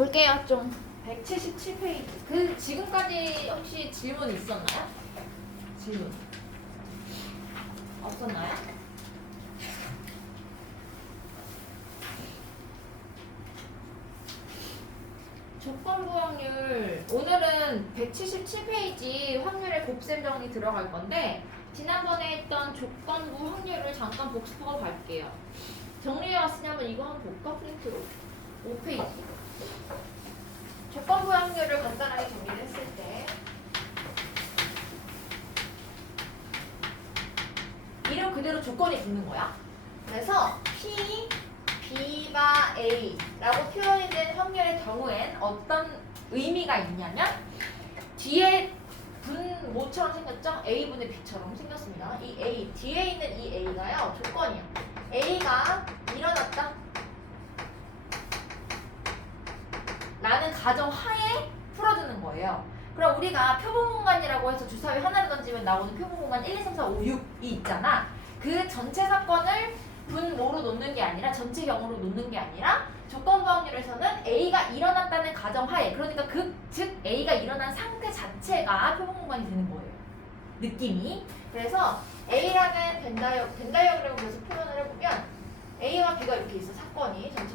볼게요. 좀 177페이지. 그 지금까지 혹시 질문 있었나요? 질문 없었나요? 조건부 확률 오늘은 177페이지 확률의 곱셈 정리 들어갈 건데 지난번에 했던 조건부 확률을 잠깐 복습하고 갈게요. 정리해 왔으냐면 이거 한번 볼까? 프린트로 5페이지 조건부 확률을 간단하게 정리를 했을 때 이름 그대로 조건이 붙는 거야. 그래서 P, B가 A라고 표현이 된 확률의 경우엔 어떤 의미가 있냐면 뒤에 분모처럼 생겼죠? A분의 B처럼 생겼습니다. 이 A, 뒤에 있는 이 A가요 조건이야. A가 일어났다 라는 가정하에 풀어주는 거예요. 그럼 우리가 표본공간이라고 해서 주사위 하나를 던지면 나오는 표본공간 1, 2, 3, 4, 5, 6이 있잖아. 그 전체 사건을 분모로 놓는 게 아니라 전체 경우로 놓는 게 아니라 조건부 확률에서는 A가 일어났다는 가정하에, 그러니까 즉 A가 일어난 상태 자체가 표본공간이 되는 거예요. 느낌이. 그래서 A라는 벤다이어그램을 그래서 표현을 해보면 A와 B가 이렇게 있어. 사건이 전체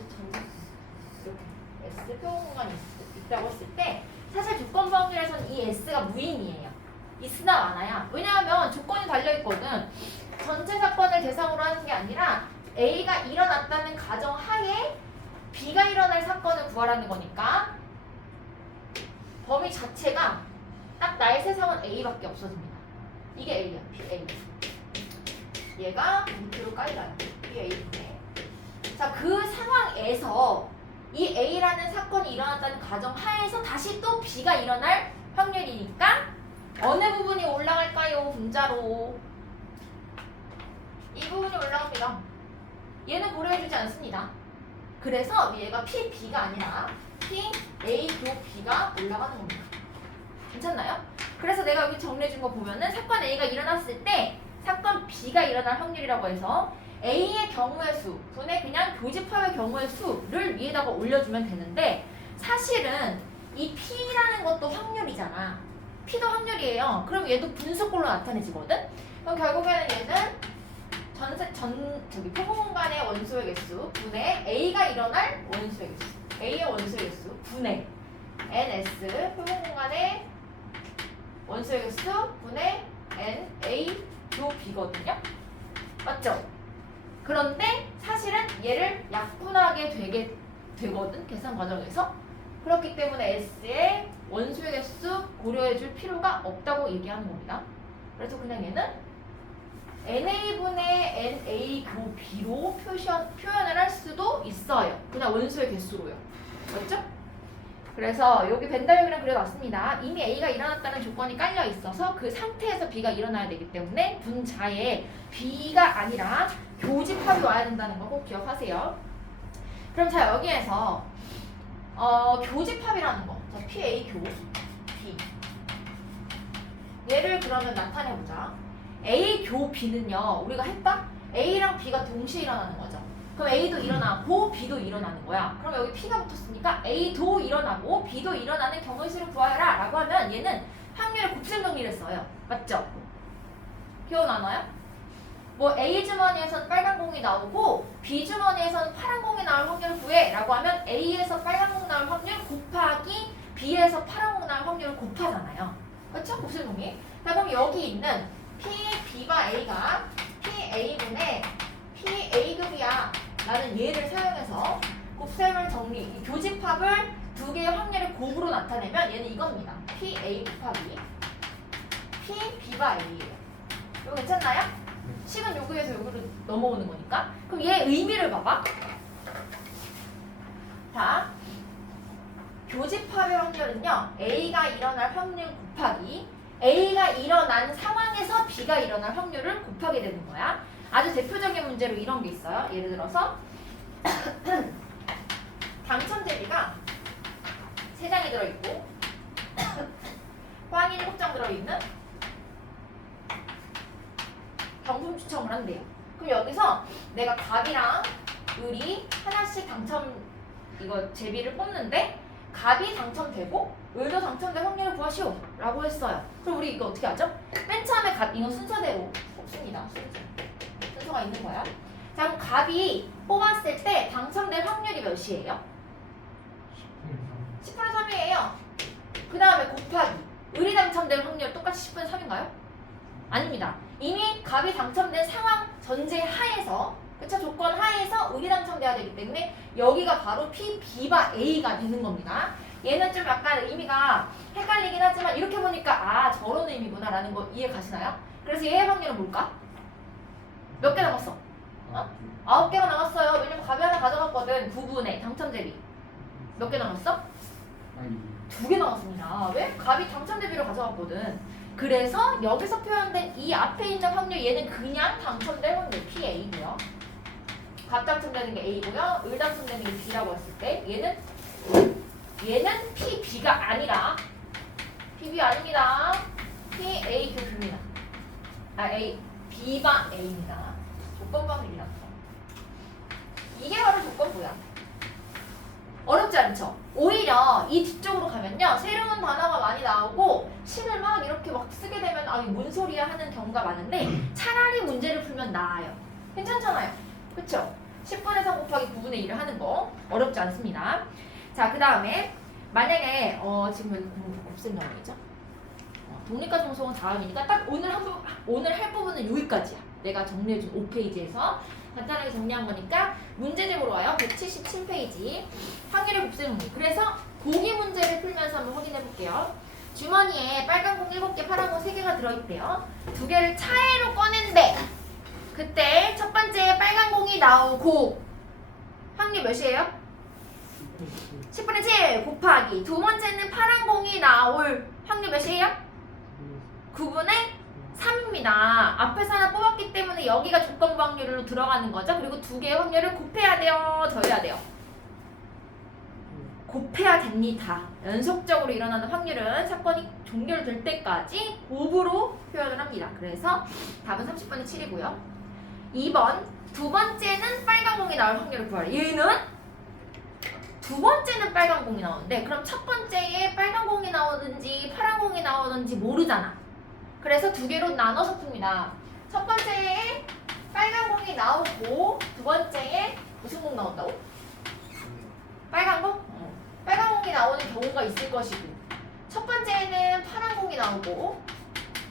이렇게 S 표본공간이 있다고 했을 때 사실 조건부 확률에서는 이 S가 무의미해요. 있으나 마나야. 왜냐하면 조건이 달려있거든. 전체 사건을 대상으로 하는 게 아니라 A가 일어났다는 가정하에 B가 일어날 사건을 구하라는 거니까 범위 자체가 딱 나의 세상은 A밖에 없어집니다. 이게 A야. B, A. 얘가 밑으로 깔려요. 이게 A인데. 자, 그 상황에서 이 A라는 사건이 일어났다는 가정하에서 다시 또 B가 일어날 확률이니까 어느 부분이 올라갈까요? 분자로. 이 부분이 올라갑니다. 얘는 고려해주지 않습니다. 그래서 얘가 P, B가 아니라 P, A, 도 B가 올라가는 겁니다. 괜찮나요? 그래서 내가 여기 정리해준 거 보면은 사건 A가 일어났을 때 사건 B가 일어날 확률이라고 해서 A의 경우의 수 분의 그냥 교집합의 경우의 수를 위에다가 올려주면 되는데 사실은 이 P라는 것도 확률이잖아. P도 확률이에요. 그럼 얘도 분수꼴로 나타내지거든? 그럼 결국에는 얘는 표본공간의 원소의 개수 분의 A가 일어날 원소의 개수 A의 원소의 개수 분의 NS 표본공간의 원소의 개수 분의 N, A, 요 B거든요? 맞죠? 그런데 사실은 얘를 약분하게 되거든 계산 과정에서. 그렇기 때문에 S의 원소의 개수 고려해줄 필요가 없다고 얘기하는 겁니다. 그래서 그냥 얘는 NA분의 NA 교 B로 표현을 할 수도 있어요. 그냥 원소의 개수로요. 맞죠? 그래서 여기 벤다이어그램 그려놨습니다. 이미 A가 일어났다는 조건이 깔려 있어서 그 상태에서 B가 일어나야 되기 때문에 분자에 B가 아니라 교집합이 와야 된다는 거 꼭 기억하세요. 그럼 자 여기에서 교집합이라는 거. 자, PA 교 B. 얘를 그러면 나타내보자. A 교 B는요. 우리가 했다? A랑 B가 동시에 일어나는 거죠. 그럼 A도 일어나고 B도 일어나는 거야. 그럼 여기 P가 붙었으니까 A도 일어나고 B도 일어나는 경우의 수를 구하여라 라고 하면 얘는 확률의 곱셈 정리를 써요. 맞죠? 기억나나요? 뭐 A 주머니에선 빨간 공이 나오고 B 주머니에선 파란 공이 나올 확률을 구해 라고 하면 A에서 빨간 공 나올 확률 곱하기 B에서 파란 공 나올 확률을 곱하잖아요. 그렇죠? 곱셈 정리. 자, 그럼 여기 있는 P, B가 A가 PA분의 PA급이야 라는 예를 사용해서 곱셈을 정리, 교집합을 두 개의 확률의 곱으로 나타내면 얘는 이겁니다. PA 곱하기 P, B가 A예요. 이거 괜찮나요? 식은 여기에서 여기로 넘어오는 거니까. 그럼 얘 의미를 봐봐. 자, 교집합의 확률은요. A가 일어날 확률 곱하기 A가 일어난 상황에서 B가 일어날 확률을 곱하게 되는 거야. 아주 대표적인 문제로 이런 게 있어요. 예를 들어서 당첨제비가 3장이 들어있고 호황이 7장 들어있는 경품 추첨을 한대요. 그럼 여기서 내가 갑이랑 을이 하나씩 당첨 이거 제비를 뽑는데 갑이 당첨되고 을도 당첨될 확률을 구하시오 라고 했어요. 그럼 우리 이거 어떻게 하죠? 맨 처음에 갑 이건 순서대로 없습니다. 순서가 있는 거야. 자 그럼 갑이 뽑았을 때 당첨될 확률이 몇이에요? 10분의 3이에요. 그 다음에 곱하기 을이 당첨될 확률 똑같이 10분의 3인가요? 아닙니다. 이미 갑이 당첨된 상황 전제 하에서 그쵸? 조건 하에서 을이 당첨돼야 되기 때문에 여기가 바로 P, B바 A가 되는 겁니다. 얘는 좀 약간 의미가 헷갈리긴 하지만 이렇게 보니까 아 저런 의미구나 라는 거 이해 가시나요? 그래서 얘의 확률은 뭘까? 몇 개 남았어? 9개가 남았어요. 왜냐면 갑이 하나 가져갔거든. 9분의 당첨 대비 몇 개 남았어? 2개 남았습니다. 왜? 갑이 당첨 대비로 가져갔거든. 그래서 여기서 표현된 이 앞에 있는 확률 얘는 그냥 당첨될 확률 PA고요. 갑 당첨되는 게 A고요. 을 당첨되는 게 B라고 했을 때 얘는 PB가 아니라 PB 아닙니다. PA 교수입니다. A B바 A입니다. 조건방울이라고. 이게 바로 조건부야. 어렵지 않죠? 오히려 이 뒤쪽으로 가면요 새로운 단어가 많이 나오고 식을 막 이렇게 막 쓰게 되면 아 이게 뭔 소리야 하는 경우가 많은데 차라리 문제를 풀면 나아요. 괜찮잖아요. 그쵸? 10분의 3 곱하기 9분의 1을 하는 거 어렵지 않습니다. 자 그 다음에 만약에 지금 없앤 영역이죠? 독립과정성은 다음이니까 딱 오늘 할 부분은 여기까지야. 내가 정리해준 5페이지에서 간단하게 정리한 거니까 문제집으로 와요. 177페이지 확률의 곱셈 문제. 그래서 보기 문제를 풀면서 한번 확인해 볼게요. 주머니에 빨간 공 7개, 파란 공 3개가 들어있대요. 2개를 차례로 꺼낸대. 그때 첫 번째 빨간 공이 나오고 확률 몇이에요? 10분의 7 곱하기 두 번째는 파란 공이 나올 확률 몇이에요? 9분의 3입니다. 앞에서 하나 뽑았기 때문에 여기가 조건부 확률로 들어가는 거죠. 그리고 두 개의 확률을 곱해야 돼요. 더해야 돼요. 곱해야 됩니다. 연속적으로 일어나는 확률은 사건이 종결될 때까지 곱으로 표현을 합니다. 그래서 답은 30분의 7이고요. 2번 두 번째는 빨간 공이 나올 확률을 구하라. 얘는 두 번째는 빨간 공이 나오는데 그럼 첫 번째에 빨간 공이 나오든지 파란 공이 나오든지 모르잖아. 그래서 두 개로 나눠서 풉니다. 첫 번째에 빨간 공이 나오고 두 번째에 무슨 공 나온다고? 빨간 공? 빨간 공이 나오는 경우가 있을 것이고 첫 번째에는 파란 공이 나오고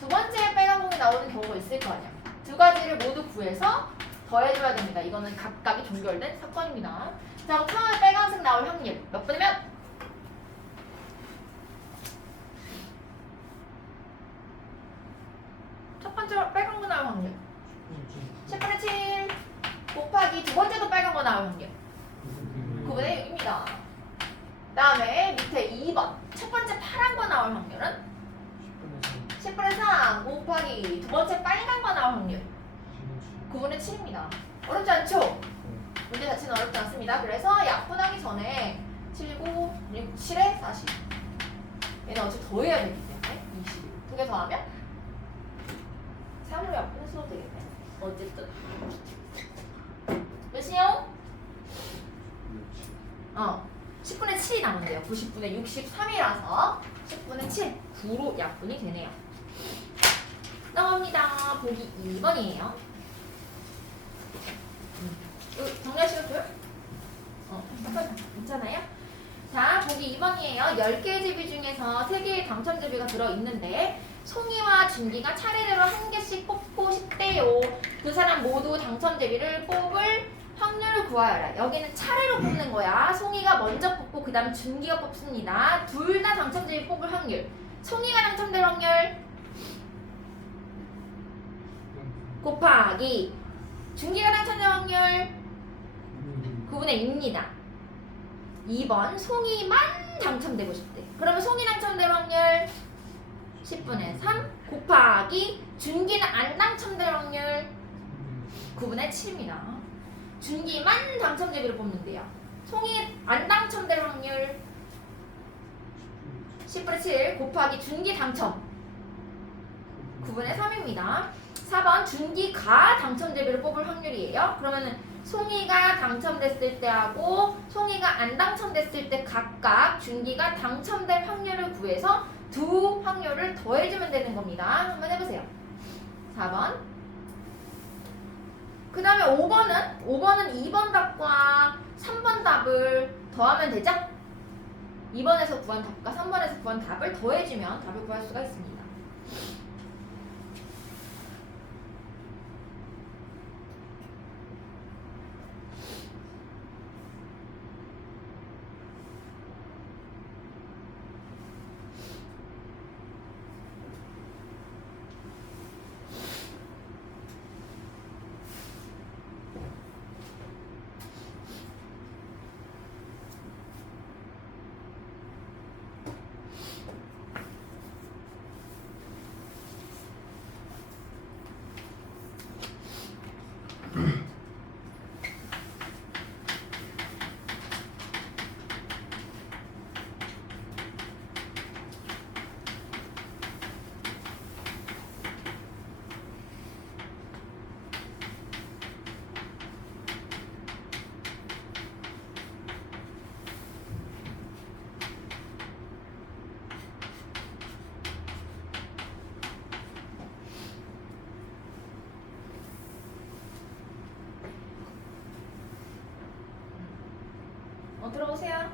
두 번째에 빨간 공이 나오는 경우가 있을 거 아니야. 두 가지를 모두 구해서 더해줘야 됩니다. 이거는 각각이 종결된 사건입니다. 자, 그럼 처음에 빨간색 나올 확률 몇 분이면? 첫 번째 빨간 거 나올 확률 10분의 7 곱하기 두 번째도 빨간 거 나올 확률 9분의 6입니다. 그 다음에 밑에 2번 첫 번째 파란 거 나올 확률은 10분의 3 곱하기 두 번째 빨간 거 나올 확률 9분의 7입니다. 어렵지 않죠? 문제 자체는 어렵지 않습니다. 그래서 약분하기 전에 7, 9, 6, 7에 40 얘는 어차피 더해야 되기 때문에 20 두 개 더하면 3으로 약분해 써도 되겠네. 어쨌든 몇이요? 10분의 7이 남은데요. 90분의 63이라서 10분의 7 9로 약분이 되네요. 넘어갑니다. 보기 2번이에요. 정리하시겠어요? 괜찮아요? 자, 보기 2번이에요. 10개의 제비 중에서 3개의 당첨 제비가 들어있는데 송이와 준기가 차례대로 한 개씩 뽑고 싶대요. 두 사람 모두 당첨 제비를 뽑을 확률을 구하여라. 여기는 차례로 뽑는 거야. 송이가 먼저 뽑고 그 다음 준기가 뽑습니다. 둘 다 당첨 제비 뽑을 확률. 송이가 당첨될 확률 곱하기 준기가 당첨될 확률 9분의 2입니다. 2번 송이만 당첨되고 싶대. 그러면 송이 당첨될 확률 10분의 3 곱하기 준기는 안 당첨될 확률 9분의 7입니다. 준기만 당첨 제비를 뽑는데요. 송이 안 당첨될 확률 10분의 7 곱하기 준기 당첨 9분의 3입니다. 4번 준기가 당첨 제비를 뽑을 확률이에요. 그러면은 송이가 당첨됐을 때하고 송이가 안 당첨됐을 때 각각 준기가 당첨될 확률을 구해서 두 확률을 더해주면 되는 겁니다. 한번 해보세요. 4번. 그 다음에 5번은 2번 답과 3번 답을 더하면 되죠? 2번에서 구한 답과 3번에서 구한 답을 더해주면 답을 구할 수가 있습니다. 들어오세요.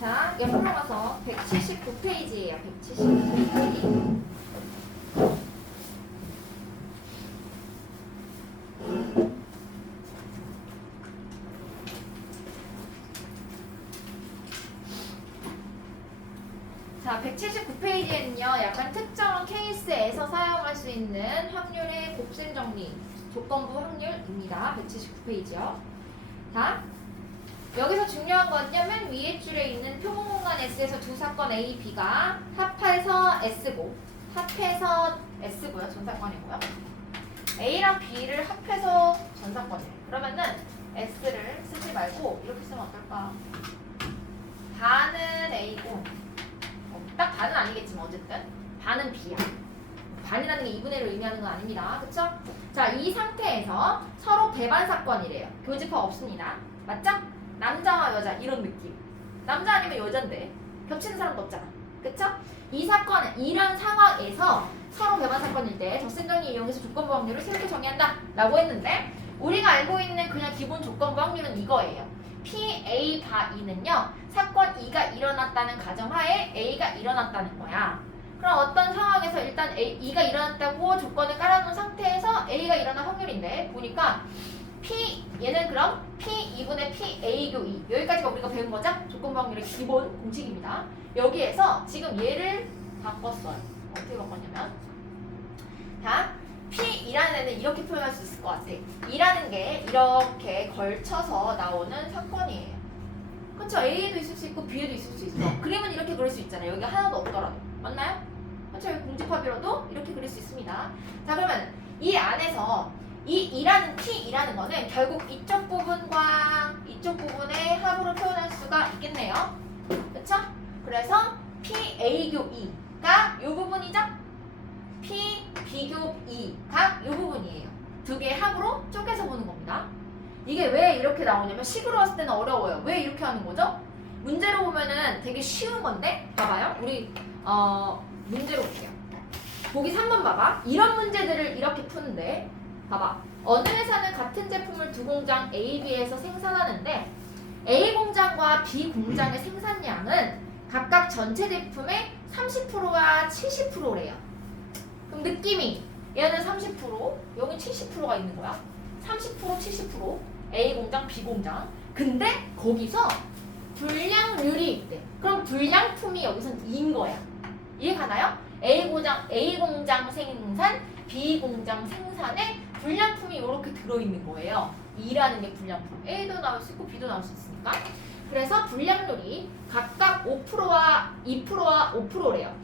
자, 옆으로 가서 179페이지예요. 179페이지. 자, 179페이지에는요, 약간 특정 케이스에서 사용할 수 있는 확률의 곱셈 정리, 조건부 확률입니다. 179페이지요. 자, 여기서 중요한 건요, 맨 위에 줄에 있는 표본 공간 S에서 두 사건 A, B가 합해서 S고, 합해서 S고요, 전사건이고요. A랑 B를 합해서 전사건이에요. 그러면은 S를 쓰지 말고 이렇게 쓰면 어떨까? 반은 A고, 딱 반은 아니겠지만 어쨌든 반은 B야. 반이라는 게 2분의 1을 의미하는 건 아닙니다. 그쵸? 자, 이 상태에서 서로 배반 사건이래요. 교집합 없습니다. 맞죠? 남자와 여자 이런 느낌. 남자 아니면 여잔데 겹치는 사람도 없잖아. 그쵸? 이 사건은 이런 상황에서 서로 배반 사건일 때 적셈정리 이용해서 조건부 확률을 새롭게 정의한다 라고 했는데, 우리가 알고 있는 그냥 기본 조건부 확률은 이거예요. P, A, 바 2는요, 사건 2가 일어났다는 가정하에 A가 일어났다는 거야. 그럼 어떤 상황에서 일단 E가 일어났다고 조건을 깔아놓은 상태에서 A가 일어날 확률인데, 보니까 P, 얘는 그럼 P 2분의 P A 교 2. 여기까지가 우리가 배운 거죠? 조건부 확률의 기본 공식입니다. 여기에서 지금 얘를 바꿨어요. 어떻게 바꿨냐면, 자, P이라는 애는 이렇게 표현할 수 있을 것 같아. E라는 게 이렇게 걸쳐서 나오는 사건이에요. 그렇죠? A에도 있을 수 있고 B에도 있을 수 있어. 그림은 이렇게 그릴 수 있잖아요. 여기 하나도 없더라도. 맞나요? 그렇죠? 여기 공집합이라도 이렇게 그릴 수 있습니다. 자, 그러면 이 안에서 이 P이라는 거는 결국 이쪽 부분과 이쪽 부분의 합으로 표현할 수가 있겠네요. 그렇죠? 그래서 P A교 2가 이 부분이죠? P B교 2가 이 부분이에요. 두 개의 합으로 쪼개서 보는 겁니다. 이게 왜 이렇게 나오냐면 식으로 봤을 때는 어려워요. 왜 이렇게 하는 거죠? 문제로 보면은 되게 쉬운 건데, 봐봐요. 우리 문제로 볼게요. 보기 3번 봐봐. 이런 문제들을 이렇게 푸는데, 봐봐. 어느 회사는 같은 제품을 두 공장 A, B에서 생산하는데 A 공장과 B 공장의 생산량은 각각 전체 제품의 30%와 70%래요. 그럼 느낌이 얘는 30%, 여기 70%가 있는 거야. 30%, 70%. A 공장, B 공장. 근데 거기서 불량률이 있대. 그럼 불량품이 여기서는 2인 거야. 이해 가나요? A 공장 생산, B 공장 생산에 불량품이 이렇게 들어있는 거예요. 2라는 게 불량품. A도 나올 수 있고 B도 나올 수 있으니까. 그래서 불량률이 각각 5%와 2%와 5%래요.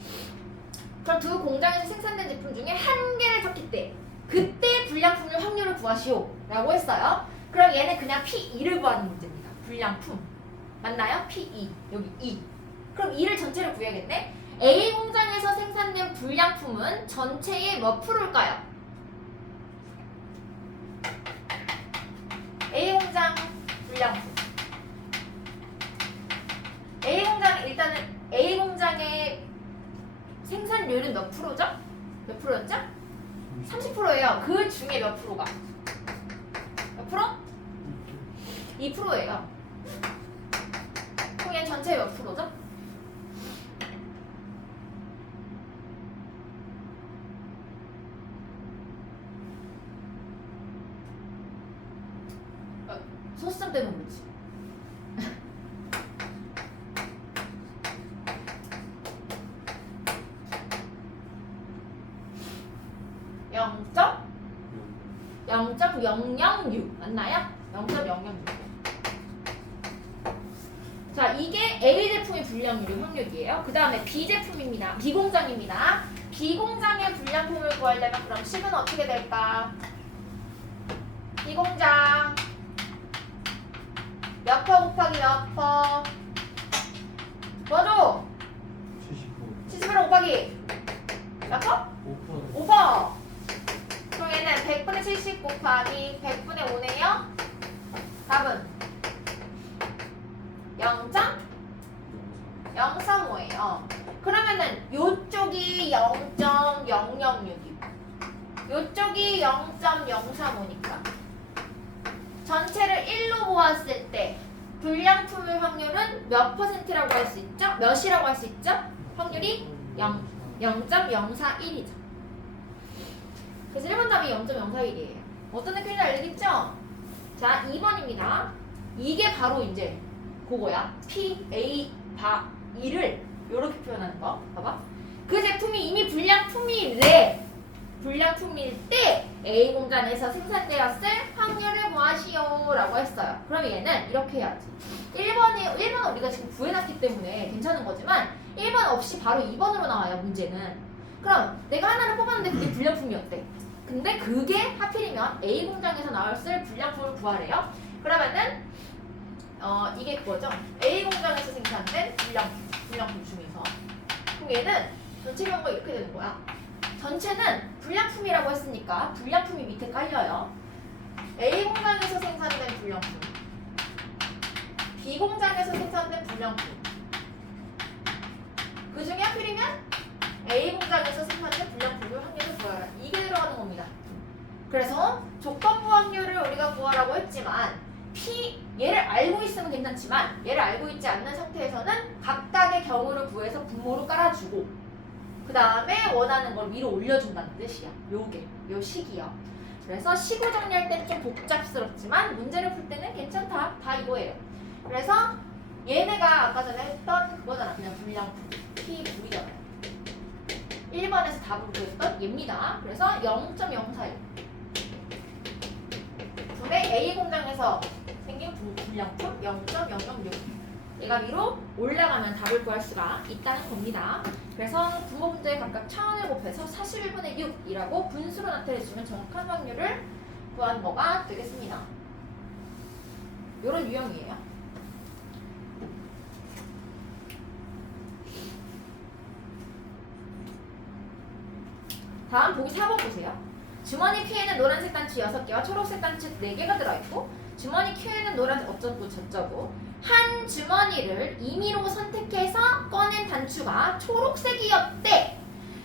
그럼 두 공장에서 생산된 제품 중에 한 개를 찾기 때 그때 불량품률 확률을 구하시오 라고 했어요. 그럼 얘는 그냥 P2를 구하는 문제입니다. 불량품 맞나요? P2 여기 2. 그럼 2를 전체를 구해야겠네. A 공장에서 생산된 불량품은 전체의 몇 프로일까요? A 공장 불량품. 일단은 A 공장의 생산률은 몇 프로죠? 몇 프로였죠? 30%예요. 그 중에 몇 프로가? 몇 프로? 2%예요. 그럼 얘 전체 몇 프로죠? 소수점 때문에 그렇지. (0.) 0.006 맞나요? 0.006. 자, 이게 A 제품의 불량률의 확률이에요. 그 다음에 B 제품입니다. B 공장입니다. B 공장의 불량품을 구하려면 그럼 식은 어떻게 될까? B 공장 몇 퍼 곱하기 몇 퍼? 뭐죠? 70% 곱하기 몇 퍼? 5%. 5퍼. 그럼 얘는 100분의 70 곱하기 100분의 5네요. 답은 0.035예요. 그러면은 요쪽이 0.006이고 요쪽이 0.035니까 전체를 1로 보았을 때 불량품의 확률은 몇 퍼센트라고 할 수 있죠? 몇이라고 할 수 있죠? 확률이 0.041이죠. 그래서 1번 답이 0.041이에요. 어떤 느낌인지 알겠죠? 자, 2번입니다. 이게 바로 이제 그거야. P, A, 바, 2를 이렇게 표현하는 거. 봐봐. 그 제품이 이미 불량품일 때 A 공장에서 생산되었을 확률을 구하시오 라고 했어요. 그럼 얘는 이렇게 해야지. 1번은 우리가 지금 구해놨기 때문에 괜찮은 거지만 1번 없이 바로 2번으로 나와요, 문제는. 그럼 내가 하나를 뽑았는데 그게 불량품이었대. 근데 그게 하필이면 A 공장에서 나왔을 불량품을 구하래요. 그러면은 이게 그거죠. A 공장에서 생산된 불량품 중에서. 그럼 얘는 전체 경우가 이렇게 되는 거야. 전체는 불량품이라고 했으니까 불량품이 밑에 깔려요. A 공장에서 생산된 불량품, B 공장에서 생산된 불량품. 그 중에 하필이면 A 공장에서 생산된 불량품을 확률을 구하라. 이게 들어가는 겁니다. 그래서 조건부 확률을 우리가 구하라고 했지만 얘를 알고 있으면 괜찮지만 얘를 알고 있지 않는 상태에서는 각각의 경우를 구해서 분모로 깔아주고 그 다음에 원하는 걸 위로 올려준다는 뜻이야. 요 식이요. 그래서 식을 정리할 때는 좀 복잡스럽지만 문제를 풀 때는 괜찮다. 다 이거예요. 그래서 얘네가 아까 전에 했던 그거잖아. 그냥 불량품 P9이잖아요. 1번에서 답을 구했던 얘입니다. 그래서 0.041 분의 A 공장에서 생긴 불량품 0.006 얘가 위로 올라가면 답을 구할 수가 있다는 겁니다. 그래서 분모 문제에 각각 1000을 곱해서 41분의 6이라고 분수로 나타내주면 정확한 확률을 구하는 거가 되겠습니다. 이런 유형이에요. 다음 보기 4번 보세요. 주머니 P에는 노란색 단추 6개와 초록색 단추 4개가 들어있고 주머니 Q에는 노란색 어쩌고 저쩌고 한 주머니를 임의로 선택해서 꺼낸 단추가 초록색이었대.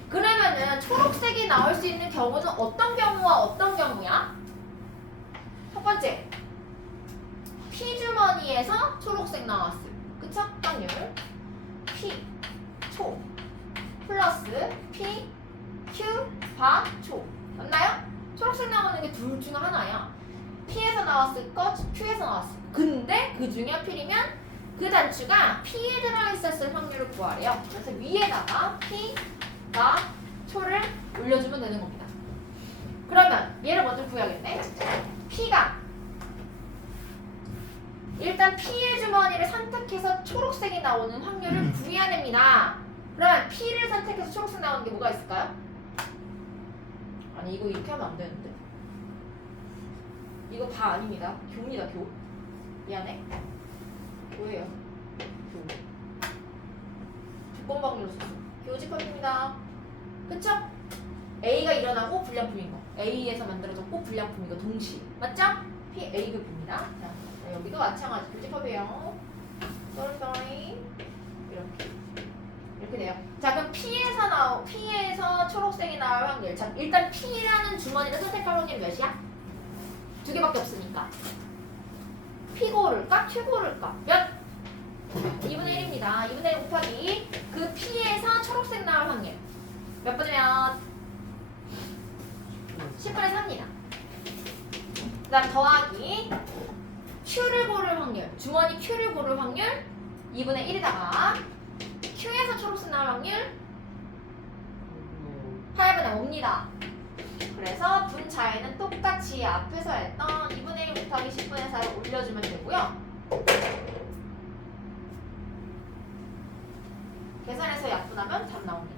그러면은 초록색이 나올 수 있는 경우는 어떤 경우와 어떤 경우야? 첫 번째, P 주머니에서 초록색 나왔을 그쵸? 확률 P 초 플러스 P Q 바 초 맞나요? 초록색 나오는 게 둘 중 하나야. P에서 나왔을 것, Q에서 나왔을 것. 근데 그 중에 하필이면 그 단추가 P에 들어있었을 확률을 구하래요. 그래서 위에다가 P가 초를 올려주면 되는 겁니다. 그러면 얘를 먼저 구해야겠네. P가 일단 P의 주머니를 선택해서 초록색이 나오는 확률을 구해야 됩니다. 그러면 P를 선택해서 초록색 나오는 게 뭐가 있을까요? 아니 이거 이렇게 하면 안 되는데. 이거 다 아닙니다. 교입니다. 교. 미안해. 교예요. 교. 조건 방류로 썼어. 교집합입니다. 그쵸? A가 일어나고 불량품인 거. A에서 만들어졌고 불량품이고 동시에. 맞죠? P A급입니다. 자, 여기도 마찬가지 교집합이에요. sorry. 이렇게 돼요. 자, 그럼 P에서 초록색이 나올 확률. 자, 일단 P라는 주머니를 선택할 확률이 몇이야? 두 개밖에 없으니까. P 고를까? Q 고를까? 몇? 2분의 1입니다. 2분의 1 곱하기 그 P에서 초록색 나올 확률. 몇 분이면? 10분의 3입니다. 그 다음 더하기 Q를 고를 확률. 주머니 Q를 고를 확률 2분의 1에다가 Q에서 초록색 나올 확률 8분의 5입니다. 그래서 분자에는 똑같이 앞에서 했던 2분의 1 곱하기 10분의 4를 올려주면 되고요. 계산해서 약분하면 답 나옵니다.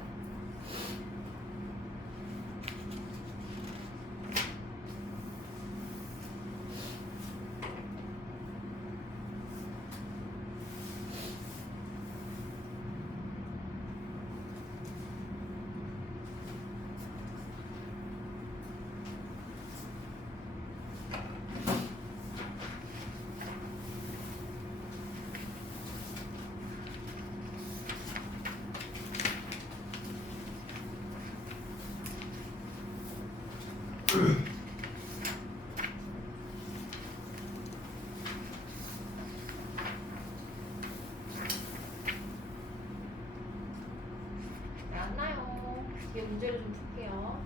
왜 안 나요? 뒤에 문제를 좀 풀게요.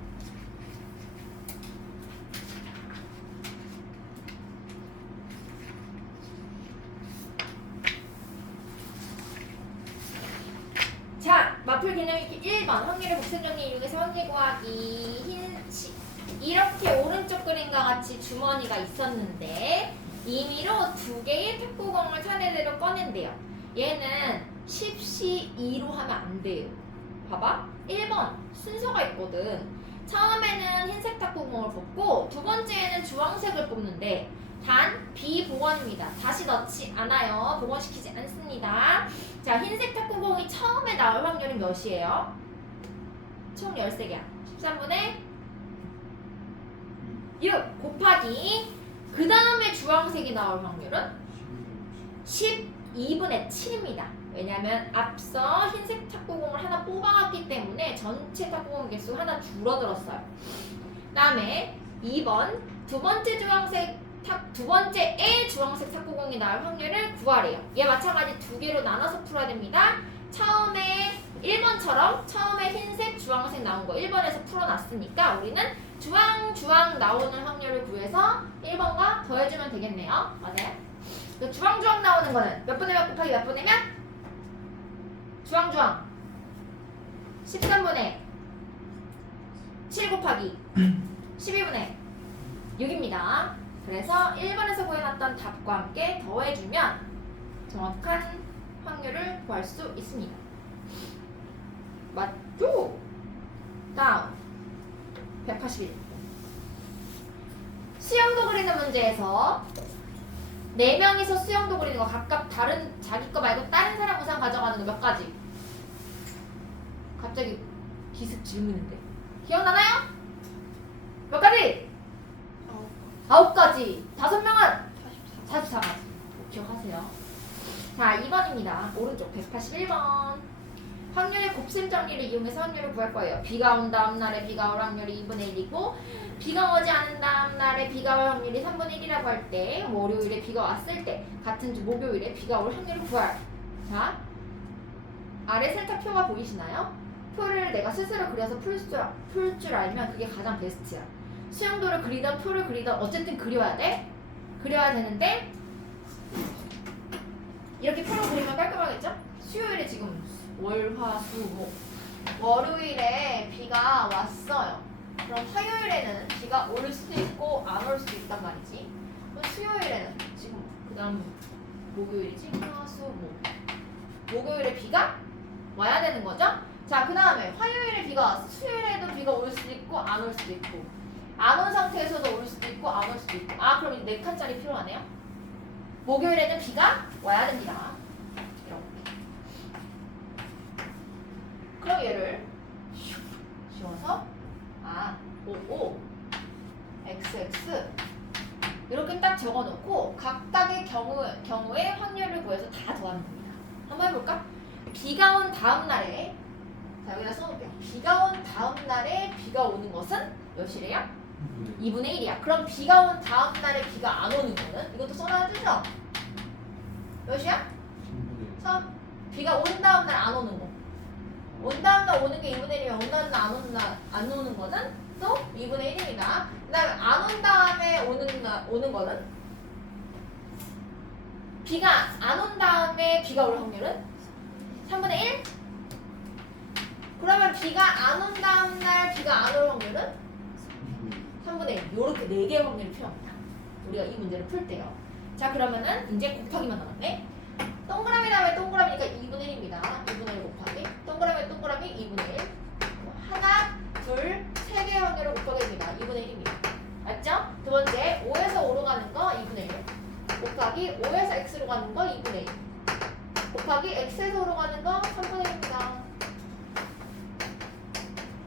자, 마플 개념 읽기 1번 확률의 곱셈 정리 이용해서 확률 구하기. 이렇게 오른쪽 그림과 같이 주머니가 있었는데 임의로 두 개의 탁구공을 차례대로 꺼낸대요. 얘는 10C2로 하면 안 돼요. 봐봐. 1번 순서가 있거든. 처음에는 흰색 탁구공을 뽑고 두 번째에는 주황색을 뽑는데 단 비복원입니다. 다시 넣지 않아요. 복원시키지 않습니다. 자, 흰색 탁구공이 처음에 나올 확률은 몇이에요? 총 13개야. 13분의 6 곱하기 그 다음에 주황색이 나올 확률은 12분의 7입니다. 왜냐하면 앞서 흰색 탁구공을 하나 뽑아왔기 때문에 전체 탁구공 개수 하나 줄어들었어요. 그 다음에 2번 두 번째에 주황색 탁구공이 나올 확률을 구하래요. 얘 마찬가지 두 개로 나눠서 풀어야 됩니다. 처음에 1번처럼 처음에 흰색, 주황색 나온 거 1번에서 풀어놨으니까 우리는 주황 나오는 확률을 구해서 1번과 더해주면 되겠네요. 맞아요? 그 주황 나오는 거는 몇 분의 몇 곱하기 몇 분의 몇? 주황 13분의 7 곱하기 12분의 6입니다. 그래서 1번에서 구해놨던 답과 함께 더해주면 정확한 확률을 구할 수 있습니다. 맞죠? 다음 181. 수영도 그리는 문제에서 4명이서 수영도 그리는 거 각각 다른 자기 거 말고 다른 사람 우산 가져가는 거 몇 가지? 갑자기 기습 질문인데 기억나나요? 몇 가지? 9가지. 5명은 44가지. 기억하세요. 자, 2번입니다. 오른쪽 181번. 확률의 곱셈 정리를 이용해서 확률을 구할 거예요. 비가 온 다음 날에 비가 올 확률이 2분의 1이고 비가 오지 않은 다음 날에 비가 올 확률이 3분의 1이라고 할 때 월요일에 비가 왔을 때 같은 주 목요일에 비가 올 확률을 구할. 자, 아래 살짝 표가 보이시나요? 표를 내가 스스로 그려서 풀 줄 알면 그게 가장 베스트야. 수영도를 그리던 표를 그리던 어쨌든 그려야 돼. 그려야 되는데 이렇게 표를 그리면 깔끔하겠죠? 수요일에 지금 월, 화, 수, 목 월요일에 비가 왔어요. 그럼 화요일에는 비가 올 수도 있고 안 올 수도 있단 말이지. 그럼 수요일에는 지금 그 다음 목요일이지? 화, 수, 목 목요일에 비가 와야 되는 거죠? 자, 그 다음에 화요일에 비가 왔어. 수요일에도 비가 올 수도 있고 안 올 수도 있고 안 온 상태에서도 올 수도 있고 안 올 수도 있고. 아, 그럼 이제 4칸짜리 필요하네요. 목요일에는 비가 와야 됩니다. 이렇게. 그럼 얘를 씌워서 OO XX 이렇게 딱 적어놓고 각각의 경우에 확률을 구해서 다 더하면 됩니다. 한번 해볼까? 비가 온 다음 날에, 자 여기다 써놓을게요. 비가 온 다음 날에 비가 오는 것은 몇이래요? 2분의 1이야. 그럼 비가 온 다음 날에 비가 안 오는 거는? 이것도 써놔야 되죠? 몇이야? 3. 비가 온 다음 날 안 오는 거. 온 다음 날 오는 게 2분의 1이면 온 다음 날 안 오는 거는 또 2분의 1입니다. 그 다음에 안 온 다음에 오는 거는? 비가 안 온 다음에 비가 올 확률은? 3분의 1? 그러면 비가 안 온 다음 날 비가 안 올 확률은? 3분의 1. 요렇게 4개의 확률이 필요합니다. 우리가 이 문제를 풀 때요. 자, 그러면은 이제 곱하기만 남았네. 동그라미 다음에 동그라미니까 2분의 1입니다. 2분의 1 곱하기 동그라미 동그라미 2분의 1. 하나, 둘, 3개의 확률을 곱하게 됩니다. 2분의 1입니다. 맞죠? 두 번째, 5에서 5로 가는 거 2분의 1. 곱하기 5에서 x로 가는 거 2분의 1. 곱하기 x에서 5로 가는 거 3분의 1입니다.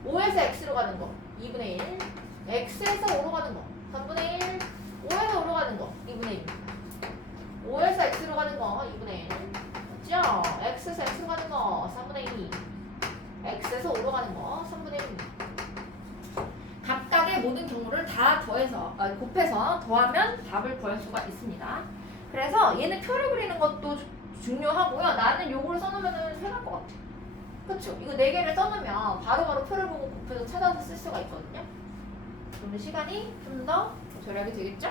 5에서 x로 가는 거 2분의 1. x에서 5로 가는 거 3분의 1. 5에서 5로 가는 거 2분의 1입니다. 5에서 x로 가는 거 2분의 1. 맞죠? x에서 x로 가는 거 3분의 2. x에서 5로 가는 거 3분의 1입니다. 각각의 모든 경우를 다 곱해서 더하면 답을 구할 수가 있습니다. 그래서 얘는 표를 그리는 것도 중요하고요. 나는 요거를 써놓으면 편할 것 같아. 그쵸? 이거 4개를 써놓으면 바로바로 표를 보고 곱해서 찾아서 쓸 수가 있거든요. 그러면 시간이 좀 더 절약이 되겠죠?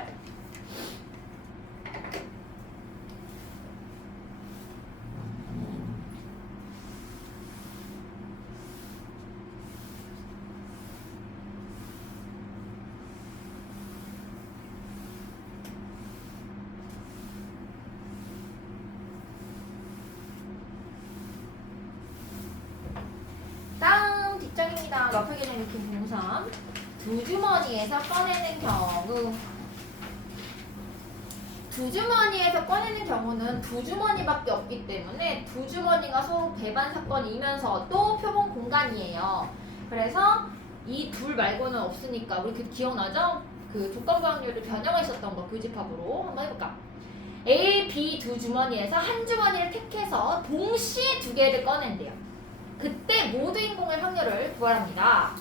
다음 뒷장입니다. 러프 개념 이렇게 공산 두 주머니에서 꺼내는 경우. 두 주머니에서 꺼내는 경우는 두 주머니밖에 없기 때문에 두 주머니가 서로 배반 사건이면서 또 표본 공간이에요. 그래서 이 둘 말고는 없으니까 우리 그 기억나죠? 그 조건부 확률을 변형했었던 거 교집합으로 한번 해볼까? A, B 두 주머니에서 한 주머니를 택해서 동시에 2개를 꺼낸대요. 그때 모두 인공의 확률을 구하랍니다.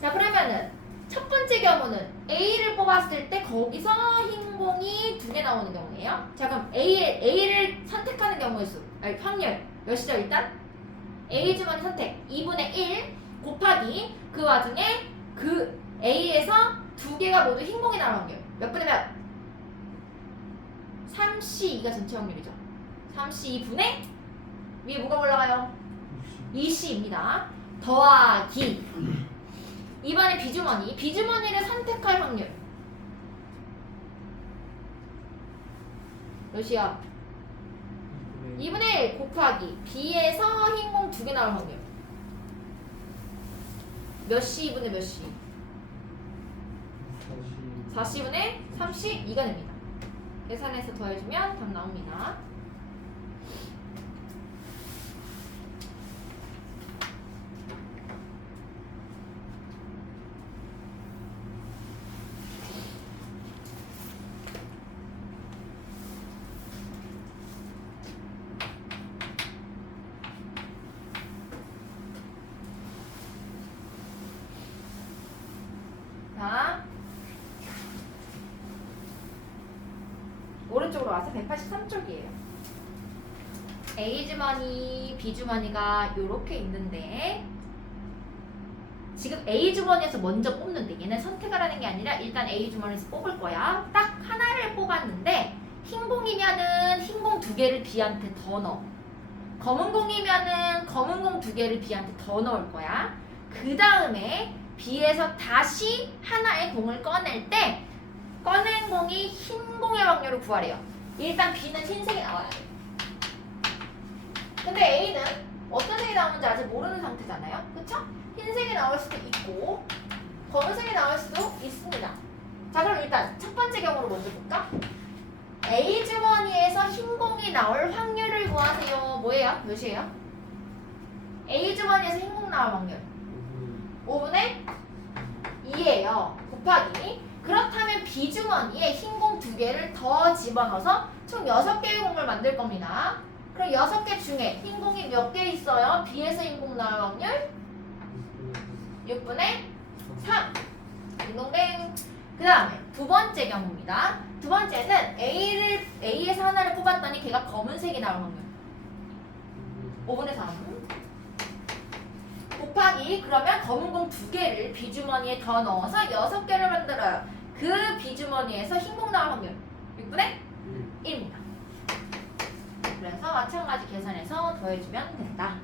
자, 그러면은 첫 번째 경우는 A를 뽑았을 때 거기서 흰공이 2개 나오는 경우예요. 자, 그럼 A를 선택하는 경우의 수, 확률 몇이죠 일단? A 주머니 선택 2분의 1 곱하기 그 와중에 그 A에서 2개가 모두 흰공이 나오는 확률 몇 분의 몇? 3C2가 전체 확률이죠. 3C2분의 위에 뭐가 올라가요? 2C입니다. 더하기 이번에 B주머니를 선택할 확률 몇이야? 2분의 1 곱하기 B에서 흰공 2개 나올 확률 몇 C 2분의 몇 C? 4C분의 3C2가 됩니다. 계산해서 더해주면 답 나옵니다. 자, 오른쪽으로 와서 183쪽이에요. A 주머니, B 주머니가 이렇게 있는데 지금 A 주머니에서 먼저 뽑는데 얘는 선택을 하는 게 아니라 일단 A 주머니에서 뽑을 거야. 딱 하나를 뽑았는데 흰 공이면은 흰 공 2개를 B한테 더 넣어. 검은 공이면은 검은 공 2개를 B한테 더 넣을 거야. 그 다음에 B에서 다시 하나의 공을 꺼낼 때 꺼낸 공이 흰 공의 확률을 구하래요. 일단 B는 흰색이 나와야 돼. 근데 A는 어떤 색이 나오는지 아직 모르는 상태잖아요. 그쵸? 흰색이 나올 수도 있고 검은색이 나올 수도 있습니다. 자, 그럼 일단 첫 번째 경우로 먼저 볼까? A 주머니에서 흰 공이 나올 확률을 구하세요. 뭐예요? 몇이에요? A 주머니에서 흰 공 나올 확률 5분의 2예요. 곱하기 그렇다면 B 주머니에 흰 공 2개를 더 집어넣어서 총 6개의 공을 만들 겁니다. 그럼 6개 중에 흰 공이 몇 개 있어요? B에서 흰 공 나올 확률 6분의 3. 딩동댕. 그 다음에 두 번째 경우입니다. 두 번째는 A에서 하나를 뽑았더니 걔가 검은색이 나올 확률 5분의 3 곱하기 그러면 검은 공 2개를 B주머니에 더 넣어서 6개를 만들어요. 그 B주머니에서 흰 공 나올 확률 6분의 1입니다. 그래서 마찬가지 계산해서 더해주면 된다.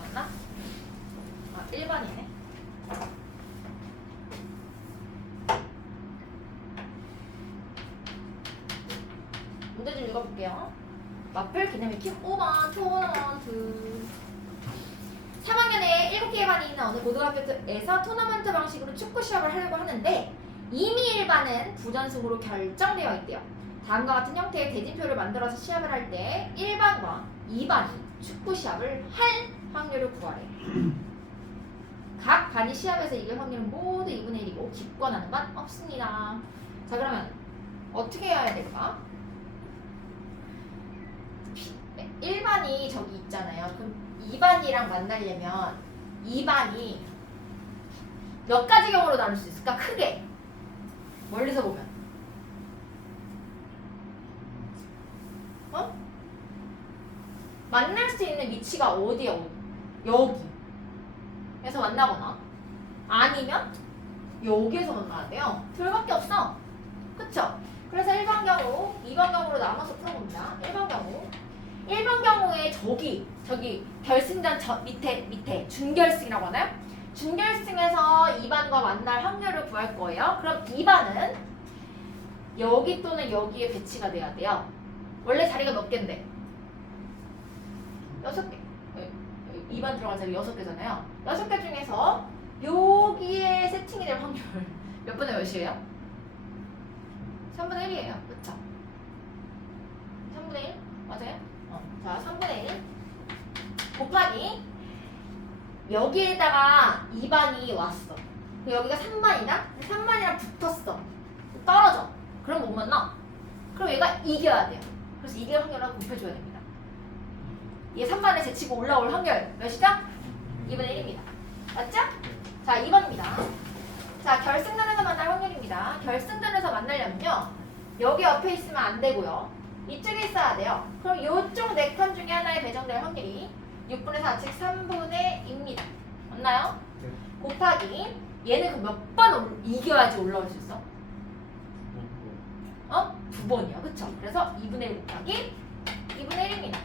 맞나? 아, 1번이네. 문제 좀 읽어볼게요. 마플 기념일 킵 5번 토너먼트. 3학년에 7개의 반이 있는 어느 고등학교에서 토너먼트 방식으로 축구 시합을 하려고 하는데 이미 1반은 부전승으로 결정되어 있대요. 다음과 같은 형태의 대진표를 만들어서 시합을 할 때 1반과 2반이 축구 시합을 할 확률을 구하래. 각 반이 시합에서 이길 확률은 모두 2분의 1이고 기권하는 반 없습니다. 자, 그러면 어떻게 해야 될까? 1반이 저기 있잖아요. 그럼 2반이랑 만나려면 2반이 몇 가지 경우로 나눌 수 있을까? 크게 멀리서 보면 만날 수 있는 위치가 어디야? 여기 에서 만나거나 아니면 여기에서 만나야 돼요. 둘밖에 없어. 그쵸? 그래서 1번 경우, 2번 경우로 나눠서 풀어봅니다. 1번 경우에 저기 결승전 저 밑에 준결승이라고 하나요? 준결승에서 2반과 만날 확률을 구할 거예요. 그럼 2반은 여기 또는 여기에 배치가 돼야 돼요. 원래 자리가 몇 개인데? 6개. 2반 들어갈 자리 6개잖아요. 6개 중에서 여기에 세팅이 될 확률 몇 분의 몇이에요? 3분의 1이에요. 그쵸? 3분의 1? 맞아요? 자, 3분의 1 곱하기 여기에다가 2반이 왔어. 여기가 3반이다? 3반이랑 붙었어. 떨어져. 그럼 못 만나? 그럼 얘가 이겨야 돼요. 그래서 이길 확률을 곱해줘야 됩니다. 얘 3반에 제치고 올라올 확률 몇이죠? 2분의 1입니다. 맞죠? 자, 2번입니다. 자, 결승전에서 만날 확률입니다. 결승전에서 만나려면요. 여기 옆에 있으면 안 되고요. 이쪽에 있어야 돼요. 그럼 이쪽 4칸 중에 하나에 배정될 확률이 6분의 4, 즉 3분의 2입니다. 맞나요? 네. 곱하기 얘는 그 몇 번 이겨야지 올라올 수 있어? 2번이요. 그쵸? 그래서 2분의 1 곱하기 2분의 1입니다.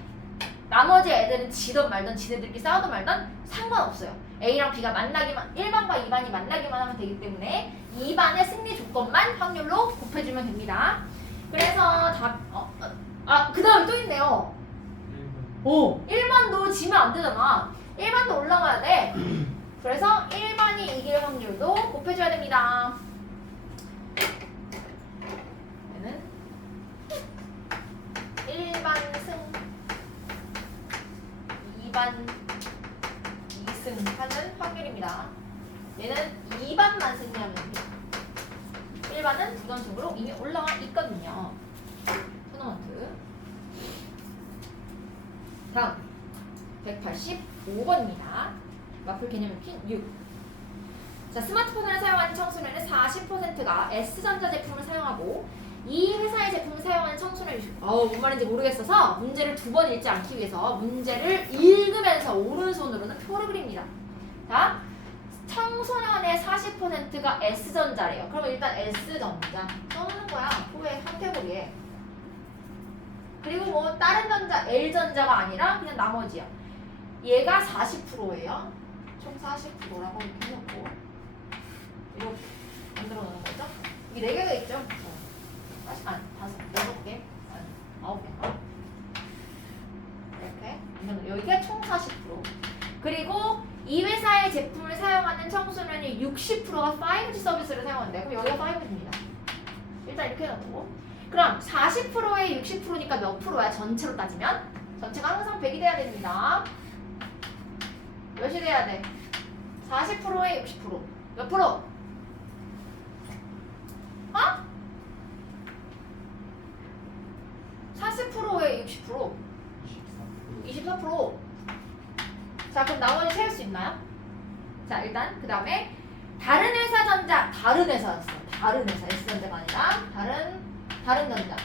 나머지 애들은 지든 말든 지네들끼리 싸우든 말든 상관없어요. A랑 B가 만나기만 1반과 2반이 만나기만 하면 되기 때문에 2반의 승리 조건만 확률로 곱해주면 됩니다. 그래서 그 다음에 또 있네요. 1반도 지면 안 되잖아. 1반도 올라가야 돼. 그래서 1반이 이길 확률도 곱해줘야 됩니다. 얘는 1반 승 2반 2승 하는 확률입니다. 얘는 2반만 승리하면 됩니다. 1반은 부전승으로 이미 올라와 있거든요. 토너먼트. 다음 185번입니다. 마플 개념의 핀 6. 자, 스마트폰을 사용하는 청소년의 40%가 S전자 제품을 사용하고 이 회사의 제품을 사용하는 청소년이 뭔 말인지 모르겠어서 문제를 2번 읽지 않기 위해서 문제를 읽으면서 오른손으로는 표를 그립니다. 자, 청소년의 40%가 S전자래요. 그러면 일단 S전자 써놓는 거야. 후에 카테고리에. 그리고 뭐 다른 전자 L전자가 아니라 그냥 나머지야. 얘가 40%예요. 총 40%라고 이렇게 해놓고 이렇게 만들어 놓는 거죠. 이게 4개가 있죠. 6개, 9개. 이렇게 여기가 총 40%. 그리고 이 회사의 제품을 사용하는 청소년이 60%가 5G 서비스를 사용한대. 그럼 여기가 5G입니다. 일단 이렇게 해놓고. 그럼 40%에 60%니까 몇 프로야? 전체로 따지면? 전체가 항상 100이 돼야 됩니다. 몇이 돼야 돼? 40%에 60%. 몇 프로? 어? 40%에 60%. 24%. 자, 그럼 나머지 세울 수 있나요? 자, 일단 그 다음에 다른 회사 전자, 다른 회사였어. 다른 회사, S전자가 아니라 다른 전자.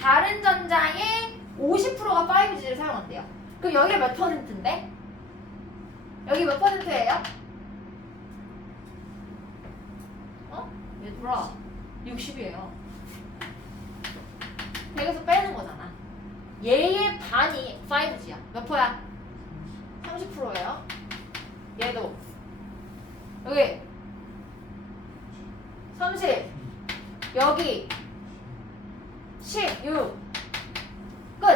다른 전자의 50%가 5G를 사용한대요. 그럼 여기가 몇 퍼센트인데? 여기 몇 퍼센트예요? 어? 얘들아, 60이에요. 100에서 빼는 거잖아. 얘의 반이 5G야. 몇 퍼야? 30%예요. 얘도 여기 30, 여기 16. 끝.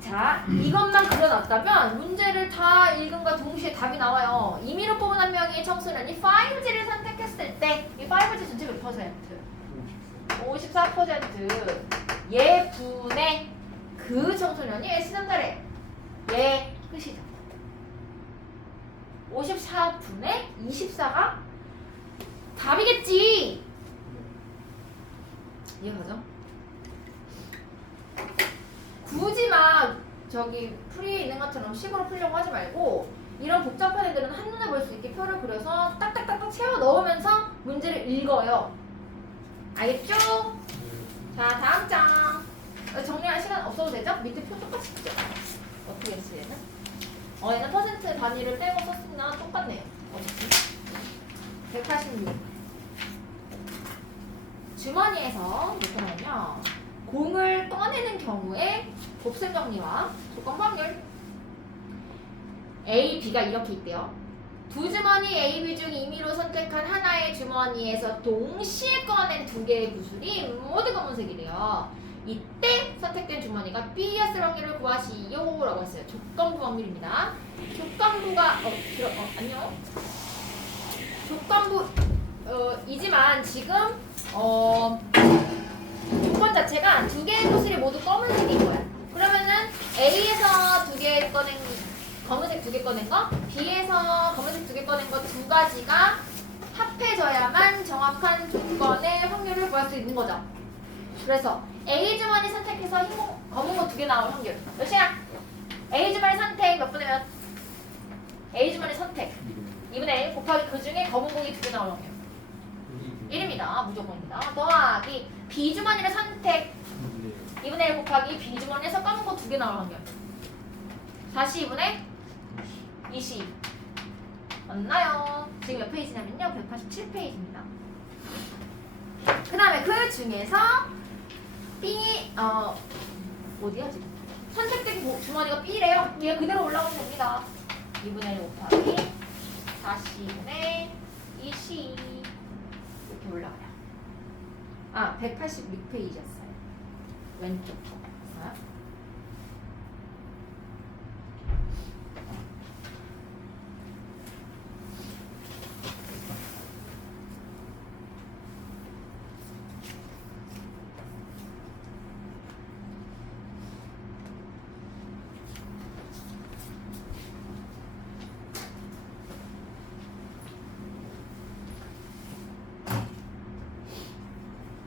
자, 이것만 그려놨다면 문제를 다 읽음과 동시에 답이 나와요. 임의로 뽑은 한 명의 청소년이 5G를 선택했을 때 이 5G 전체 몇 퍼센트? 54%. 얘 분의 그 청소년이 S전자래. 얘 끝이죠. 54분의 24가 답이겠지. 이해가죠? 굳이 막 저기 풀이에 있는 것처럼 식으로 풀려고 하지 말고 이런 복잡한 애들은 한눈에 볼 수 있게 표를 그려서 딱딱딱딱 채워 넣으면서 문제를 읽어요. 알겠죠? 자, 다음 장. 정리할 시간 없어도 되죠? 밑에 표 똑같이 쓰죠? 어떻게 했지 얘는? 얘는 퍼센트 단위를 떼고 썼으나 똑같네요. 어떻게? 186. 주머니에서 몇 하냐면 공을 꺼내는 경우에 곱셈 정리와 조건 확률. A, B가 이렇게 있대요. 두 주머니 A, B 중 임의로 선택한 하나의 주머니에서 동시에 꺼낸 두 개의 구슬이 모두 검은색이래요. 이때 선택된 주머니가 B였을 확률을 구하시오 라고 했어요. 조건부 확률입니다. 조건부가 안녕. 조건부 이지만 지금 조건 자체가 두 개의 구슬이 모두 검은색인 거야. 그러면은 A에서 두 개 꺼낸 검은색 두 개 꺼낸 거, B에서 검은색 두 개 꺼낸 거 두 가지가 합해져야만 정확한 조건의 확률을 구할 수 있는 거죠. 그래서 A 주머니 선택해서 검은 거 두 개 나올 확률 몇이야? A 주머니 선택 몇 분의 몇? A 주머니 선택 2분의 1 곱하기 그 중에 검은 공이 두 개 나올 확률 1입니다. 무조건입니다. 더하기 B 주머니를 선택 2분의 1 곱하기 B 주머니에서 검은 거 두 개 나올 확률 다시 2분의 20 맞나요? 지금 몇 페이지냐면요 187페이지입니다. 그 다음에 그 중에서 B 어디야 지금? 선택된 주머니가 B래요. 얘 그대로 올라오면 됩니다. 2분의 1 곱하기 다시 2분의 20 이렇게 올라가요. 186페이지였어요. 왼쪽 거.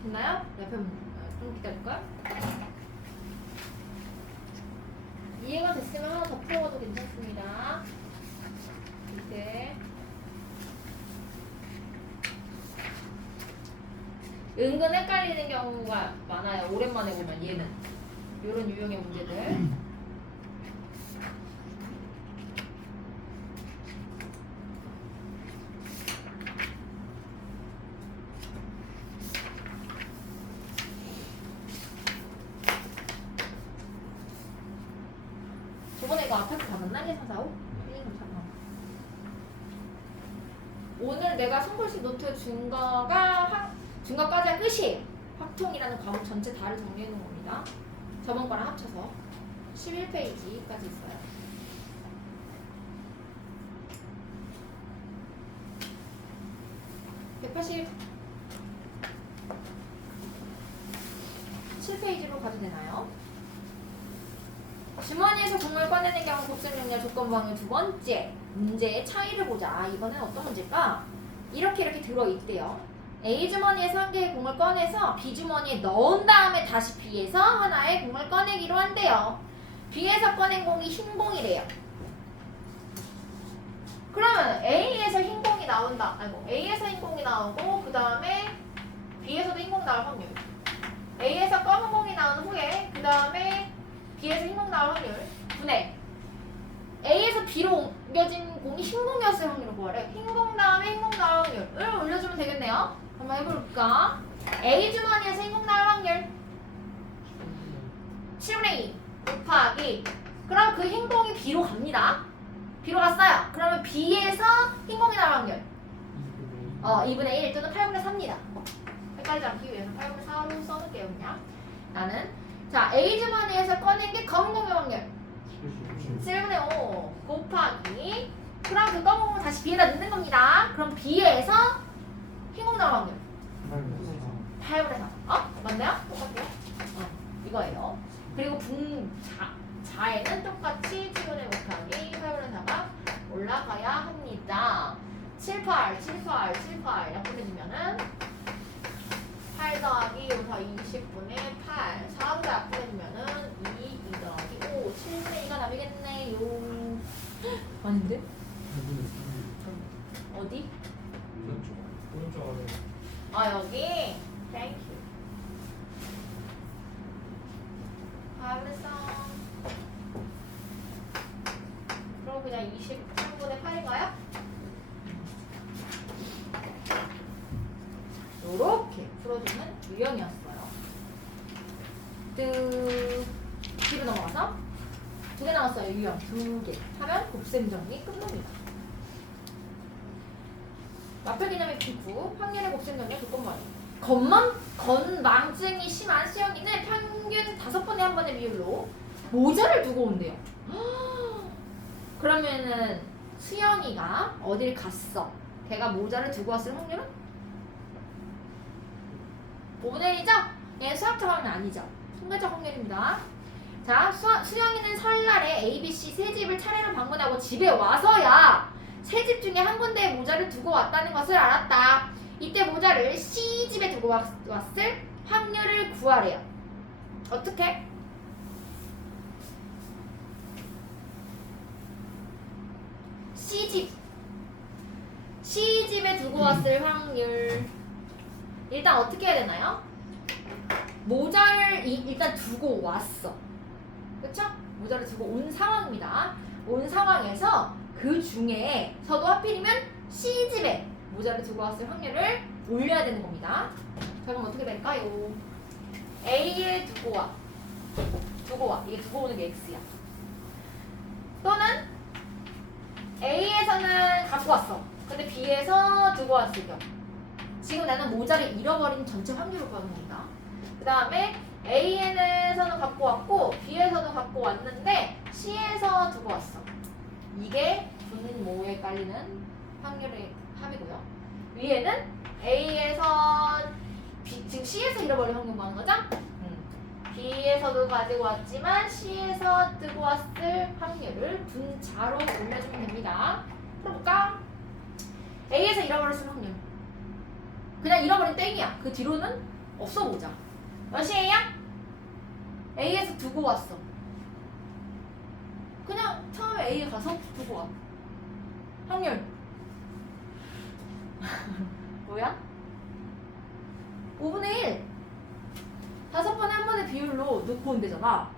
됐나요? 옆에 좀 기다릴까요? 이해가 됐으면 하나 더 풀어봐도 괜찮습니다. 밑에 은근 헷갈리는 경우가 많아요. 오랜만에 보면 얘는 이런 유형의 문제들 3, 4, 5? 1, 2, 3, 4. 오늘 내가 손글씨 노트 준 거까지가 끝이에요. 확통이라는 과목 전체 다를 정리해 놓은 겁니다. 저번 거랑 합쳐서 11페이지까지 있어요. (180) 7페이지로 가도 되나요? 주머니에서 공을 꺼내는 경우 곱셈 용량 조건 방의 두 번째 문제의 차이를 보자. 이번엔 어떤 문제일까? 이렇게 들어있대요. A 주머니에서 한 개의 공을 꺼내서 B 주머니에 넣은 다음에 다시 B에서 하나의 공을 꺼내기로 한대요. B에서 꺼낸 공이 흰 공이래요. 그러면 A에서 흰 공이 나온다. A에서 흰 공이 나오고 그 다음에 B에서도 흰 공이 나올 확률. A에서 검은 공이 나온 후에 그 다음에 B에서 흰 공 나올 확률. 분해. A에서 B로 옮겨진 공이 흰 공이었을 확률을 구하래. 흰 공 다음에 흰 공 나올 확률을 올려주면 되겠네요. 한번 해볼까? A 주머니에서 흰 공 나올 확률 7분의 2 곱하기. 그럼 그 흰 공이 B로 갑니다. B로 갔어요. 그러면 B에서 흰 공이 나올 확률 2분의 1 또는 8분의 4입니다. 헷갈리지 않기 위해서 8분의 4로 써놓을게요. 그냥 나는 자 A 주머니에서 꺼낸 게 검은 공의 확률 7분의 5 곱하기. 그럼 그 검은 공을 다시 B에다 넣는 겁니다. 그럼 B에서 흰 공 나올 확률 8분의 4. 맞나요? 똑같아요? 이거예요. 그리고 자에는 똑같이 7분의 곱하기 8분의 4가 올라가야 합니다. 7, 8 약분해주면은 8 더하기 5, 4, 20분의 8 4로 약분해주면은 2 더하기 5 7분의 2가 답이겠네요. 아닌데? 어디? 오른쪽 아래. 여기. 땡큐. 알았어. 그럼 그냥 23분의 8인가요? 요렇게 풀어주는 유형이었어요. 뒤로 넘어가서 2개 나왔어요. 유형 2개 하면 곱셈 정리 끝납니다. 마표 개념의 비구 확률의 곱셈 정리 조건머리. 건망증이 심한 수영이는 평균 5번에 한 번의 비율로 모자를 두고 온대요. 그러면은 수영이가 어딜 갔어? 걔가 모자를 두고 왔을 확률은? 5분의 1이죠? 얘는 수학적 확률 아니죠. 순간적 확률입니다. 자, 수영이는 설날에 A, B, C 세 집을 차례로 방문하고 집에 와서야 세 집 중에 한 군데에 모자를 두고 왔다는 것을 알았다. 이때 모자를 C 집에 두고 왔을 확률을 구하래요. 어떻게? C 집에 두고 왔을 확률. 일단 어떻게 해야 되나요? 모자를 일단 두고 왔어. 그쵸? 모자를 두고 온 상황입니다. 온 상황에서 그 중에서도 하필이면 C집에 모자를 두고 왔을 확률을 올려야 되는 겁니다. 자, 그럼 어떻게 될까요? A에 두고 와. 이게 두고 오는 게 X야. 또는 A에서는 갖고 왔어. 근데 B에서 두고 왔을 경우. 지금 나는 모자를 잃어버린 전체 확률을 구하는 겁니다. 그 다음에 A에서는 갖고 왔고 B에서도 갖고 왔는데 C에서 두고 왔어. 이게 분모에 깔리는 확률의 합이고요. 위에는 A에서 지금 C에서 잃어버린 확률 구하는 거죠? B에서도 가지고 왔지만 C에서 뜨고 왔을 확률을 분자로 올려주면 됩니다. 풀어볼까? A에서 잃어버렸을 확률. 그냥 잃어버린 땡이야. 그 뒤로는 없어 보자. 몇이에요? A에서 두고 왔어. 그냥 처음에 A에 가서 두고 와. 확률. 뭐야? 5분의 1. 5번에 한 번의 비율로 놓고 온대잖아.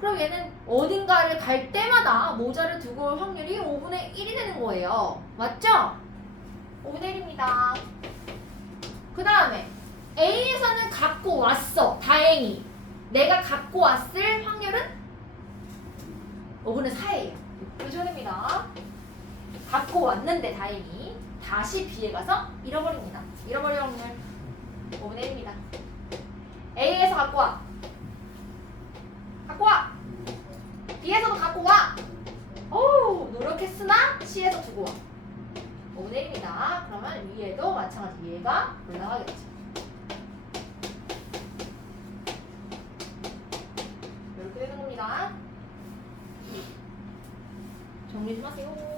그럼 얘는 어딘가를 갈 때마다 모자를 두고 올 확률이 5분의 1이 되는 거예요. 맞죠? 5분의 1입니다. 그 다음에 A에서는 갖고 왔어. 다행히. 내가 갖고 왔을 확률은 5분의 4예요. 요즘에 갖고 왔는데 다행히 다시 B에 가서 잃어버립니다. 잃어버릴 확률 5분의 1입니다. A에서 갖고 와. 갖고 와. B에서도 갖고 와. 오, 노력했으나 C에서 두고 와. 5분의 1입니다. 그러면 위에도 마찬가지 얘가 올라가겠죠. 이렇게 되는 겁니다. 정리 좀 하세요.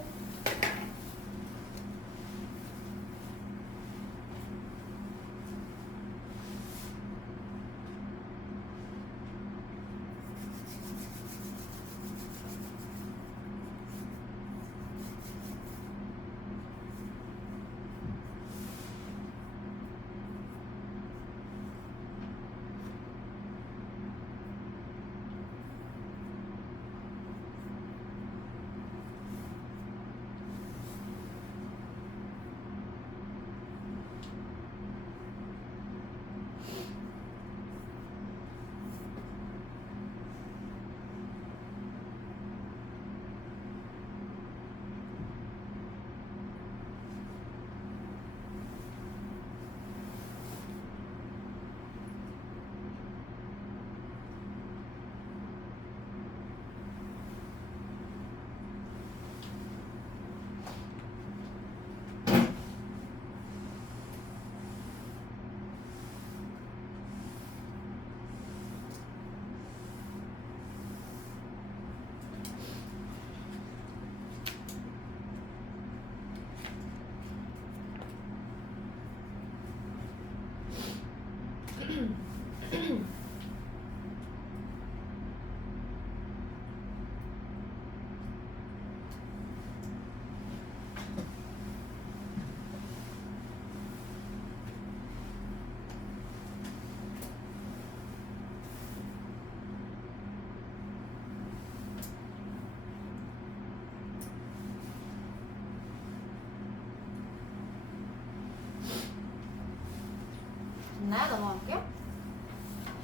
됐나요? 넘어갈게요.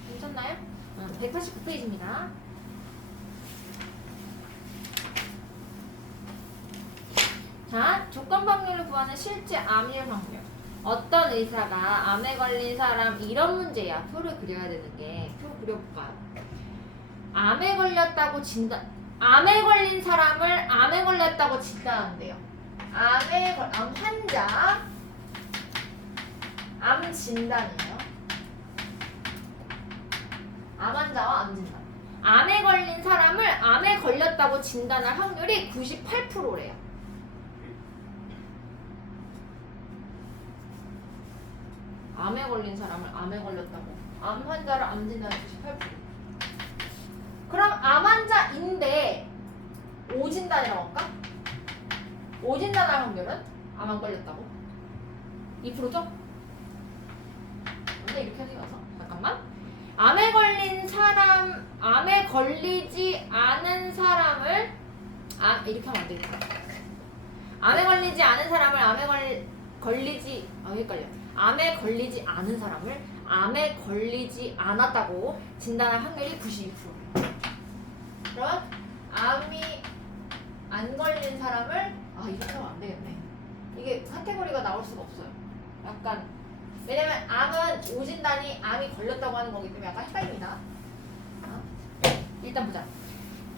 괜찮나요? 189페이지입니다. 자, 조건 확률을 구하는 실제 암일 확률. 어떤 의사가 암에 걸린 사람 이런 문제야. 표를 그려야 되는 게. 표 그려볼까요? 암에 걸렸다고 암에 걸린 사람을 암에 걸렸다고 진단한대요. 암 환자 암 진단이에요. 암 환자와 암 진단. 암에 걸린 사람을 암에 걸렸다고 진단할 확률이 98%래요. 암에 걸린 사람을 암에 걸렸다고. 암 환자를 암 진단할 98%. 그럼 암 환자인데 오진단이라고 할까? 오진단할 확률은 암 안 걸렸다고? 2%죠? 근데 이렇게 생겨서 잠깐만. 암에 걸린 사람, 암에 걸리지 않은 사람을 이렇게 하면 안 되겠다. 암에 걸리지 않은 사람을 헷갈려. 암에 걸리지 않은 사람을 암에 걸리지 않았다고 진단할 확률이 92%. 그럼 암이 안 걸린 사람을 이렇게 하면 안 되겠네. 이게 카테고리가 나올 수가 없어요. 약간 왜냐면 암은 오진단이 암이 걸렸다고 하는 거기 때문에 약간 헷갈립니다. 일단 보자.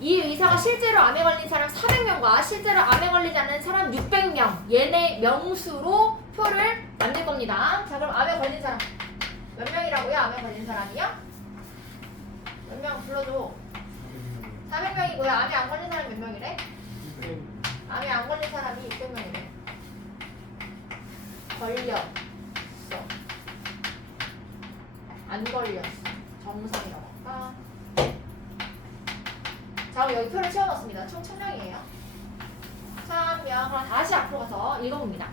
이 의사가 실제로 암에 걸린 사람 400명과 실제로 암에 걸리지 않은 사람 600명 얘네 명수로 표를 만들 겁니다. 자, 그럼 암에 걸린 사람 몇 명이라고요? 암에 걸린 사람이요? 몇 명 불러줘. 400명이고요. 암에 안 걸린 사람이 몇 명이래? 암에 안 걸린 사람이 600명이래. 걸렸어. 안 걸렸어. 정상이라고 할까? 자, 그럼 여기 표를 채워넣습니다. 총 1000명이에요. 1000명. 그럼 다시 앞으로 가서 읽어봅니다.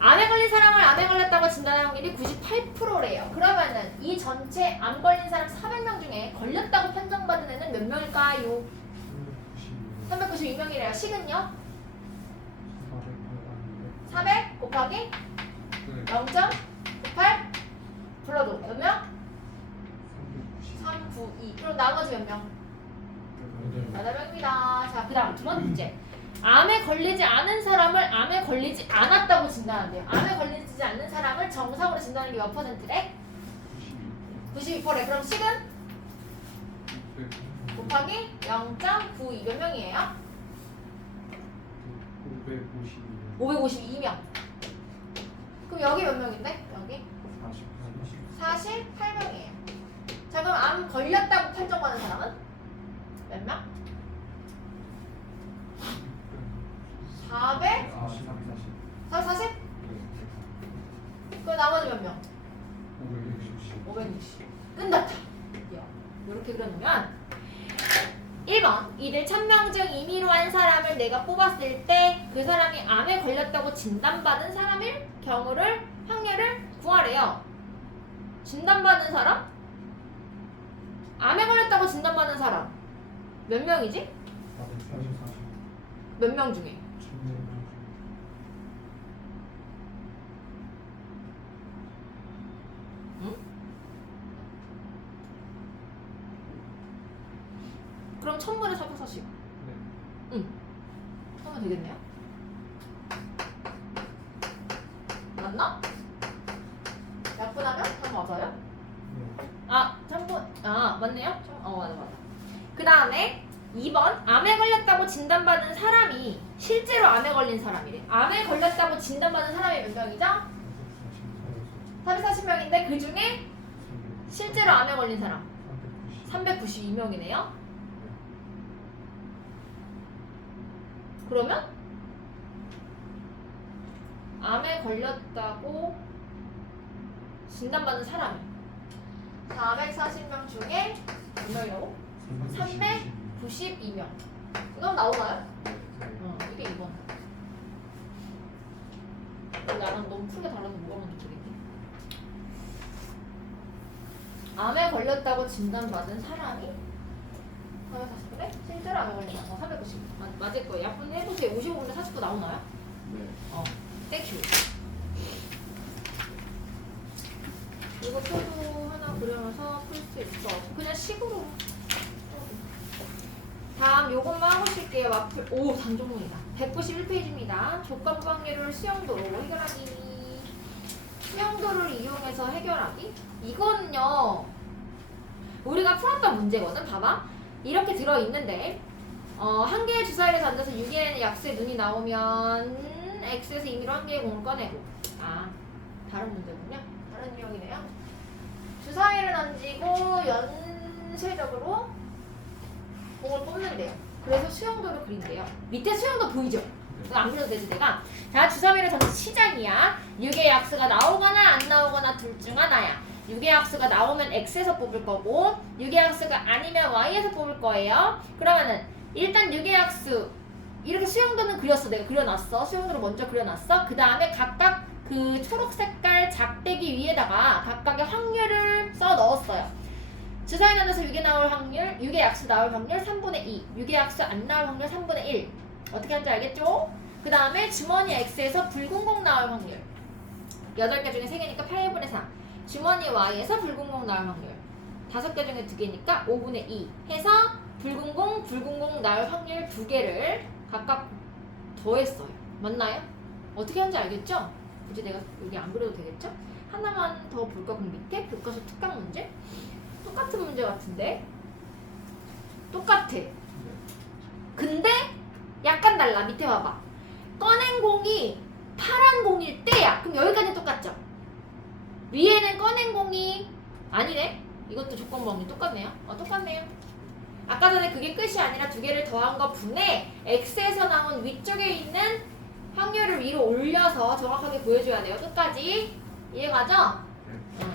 암에 걸린 사람을 암에 걸렸다고 진단할 확률이 98%래요. 그러면은 이 전체 암 걸린 사람 400명 중에 걸렸다고 판정받은 애는 몇 명일까요? 392명이래요. 식은요? 400 곱하기 0.98 불러도 몇 명? 392. 그럼 나머지 몇 명? 8명입니다. 자, 그 다음 두 번째. 암에 걸리지 않은 사람을 암에 걸리지 않았다고 진단한대요. 암에 걸리지 않는 사람을 정상으로 진단하는 게 몇 %래? 92%래. 그럼 식은? 곱하기 0.92 몇 명이에요? 552명. 그럼 여기 몇 명인데? 여기? 48명이에요. 자, 그럼 암 걸렸다고 판정받은 사람은? 몇 명? 440? 그럼 나머지 몇 명? 560. 끝났다. 이렇게 그려놓으면 1번 이들 1000명 중 임의로 한 사람을 내가 뽑았을 때 그 사람이 암에 걸렸다고 진단받은 사람일 경우를 확률을 구하래요. 진단받은 사람? 암에 걸렸다고 진단받은 사람 몇 명이지? 몇 명 중에? 응? 그럼 1000분의 440. 응. 하면 되겠네요. 맞나? 약분하면 3 맞아요? 아, 1000분. 아, 맞네요? 맞아. 그 다음에 2번 암에 걸렸다고 진단받은 사람이 실제로 암에 걸린 사람이래. 암에 걸렸다고 진단받은 사람이 몇 명이죠? 440명인데 그 중에 실제로 암에 걸린 사람 392명이네요. 그러면 암에 걸렸다고 진단받은 사람이 440명 중에 몇 명이라고? 392명. 이건 나오나요? 이게 2번. 나랑 너무 크게 달라서 뭐가 먼저 되겠니? 암에 걸렸다고 진단받은 사람이 440분에 실제로 암에 걸린 사람 390. 맞을 거예요. 약분 해보세요. 55분에 49 나오나요? 네. 땡큐. 이거 표도 하나 그려면서 풀 수 있어. 그냥 식으로. 다음 요것만 하고 쉴게요. 마플. 오, 단종문이다. 191페이지입니다. 조건부 확률을 수용도로 해결하기. 수용도를 이용해서 해결하기. 이건요 우리가 풀었던 문제거든. 봐봐. 이렇게 들어있는데 한 개의 주사위를 던져서 6개의 약수의 눈이 나오면 X에서 임의로 한 개의 공을 꺼내고. 다른 문제군요. 다른 유형이네요. 주사위를 던지고 연쇄적으로 공을 뽑는데요. 그래서 수용도를 그린대요. 밑에 수용도 보이죠? 안 그려도 되지 내가. 자, 주사위를 던져 시작이야. 6의 약수가 나오거나 안 나오거나 둘 중 하나야. 6의 약수가 나오면 X에서 뽑을 거고 6의 약수가 아니면 Y에서 뽑을 거예요. 그러면은 일단 6의 약수 이렇게 수용도는 그렸어. 내가 그려놨어. 수용도를 먼저 그려놨어. 그 다음에 각각 그 초록 색깔 작대기 위에다가 각각의 확률을 써 넣었어요. 주사위 던져서 6에 나올 확률, 6의 약수 나올 확률 3분의 2, 6의 약수 안 나올 확률 3분의 1. 어떻게 하는지 알겠죠? 그 다음에 주머니 X에서 붉은 공 나올 확률 8개 중에 3개니까 8분의 3. 주머니 Y에서 붉은 공 나올 확률 5개 중에 2개니까 5분의 2 해서 붉은 공 나올 확률 2개를 각각 더했어요. 맞나요? 어떻게 하는지 알겠죠? 굳이 내가 여기 안 그려도 되겠죠? 하나만 더 볼까? 그럼 밑에 교과서 특강 문제? 똑같은 문제 같은데? 똑같아. 근데 약간 달라. 밑에 봐봐. 꺼낸 공이 파란 공일 때야. 그럼 여기까지 똑같죠? 위에는 꺼낸 공이 아니네? 이것도 조건부 확률 똑같네요. 똑같네요. 아까 전에 그게 끝이 아니라 2개를 더한 것 분에 X에서 나온 위쪽에 있는 확률을 위로 올려서 정확하게 보여줘야 돼요. 끝까지. 이해가죠? 응.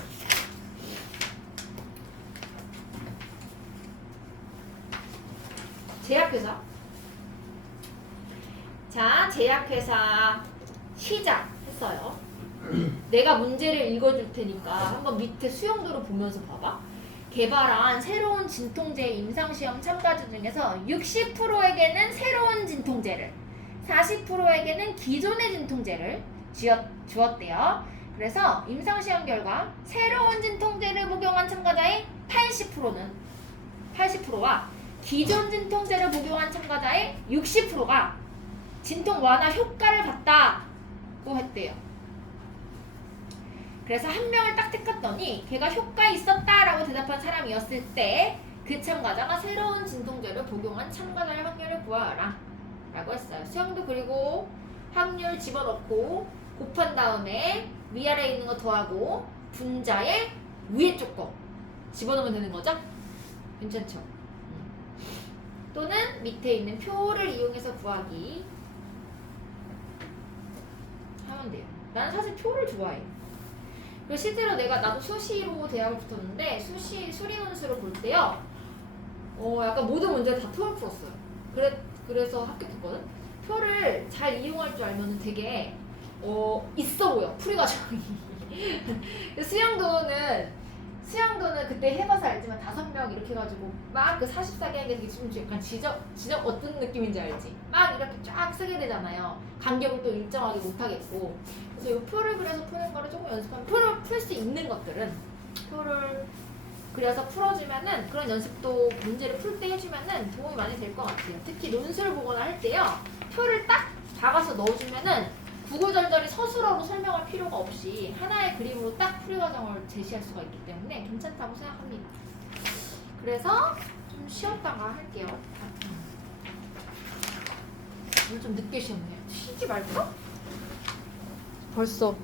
제약회사. 자, 제약회사 시작했어요. 내가 문제를 읽어줄 테니까 한번 밑에 수용도를 보면서 봐봐. 개발한 새로운 진통제 임상시험 참가자 중에서 60%에게는 새로운 진통제를, 40%에게는 기존의 진통제를 주었대요. 그래서 임상시험 결과 새로운 진통제를 복용한 참가자의 80%와 기존 진통제를 복용한 참가자의 60%가 진통 완화 효과를 봤다고 했대요. 그래서 한 명을 딱 택했더니 걔가 효과 있었다라고 대답한 사람이었을 때 그 참가자가 새로운 진통제를 복용한 참가자의 확률을 구하라 라고 했어요. 수영도 그리고 확률 집어넣고 곱한 다음에 위아래에 있는 거 더하고 분자의 위에 쪽 거 집어넣으면 되는 거죠? 괜찮죠? 또는 밑에 있는 표를 이용해서 구하기 하면 돼요. 나는 사실 표를 좋아해. 그리고 실제로 나도 수시로 대학을 붙었는데 수리 논술을 볼 때요. 약간 모든 문제를 다 표를 풀었어요. 그래서 합격했거든. 표를 잘 이용할 줄 알면 되게 있어 보여. 풀이 과정이. 수영도는 그때 해봐서 알지만 5명 이렇게 해가지고 막 그 44개 하는 게 되게 좀 약간 지적 어떤 느낌인지 알지? 막 이렇게 쫙 쓰게 되잖아요. 간격을 또 일정하게 못하겠고. 그래서 이 표를 그려서 푸는 거를 조금 연습하면 표를 풀 수 있는 것들은 표를 그려서 풀어주면은 그런 연습도 문제를 풀 때 해주면은 도움이 많이 될 것 같아요. 특히 논술 보거나 할 때요. 표를 딱 박아서 넣어주면은 구구절절히 서술어로 설명할 필요가 없이 하나의 그림으로 딱 풀이 과정을 제시할 수가 있기 때문에 괜찮다고 생각합니다. 그래서 좀 쉬었다가 할게요. 오늘 좀 늦게 쉬었네요. 쉬지 말까? 벌써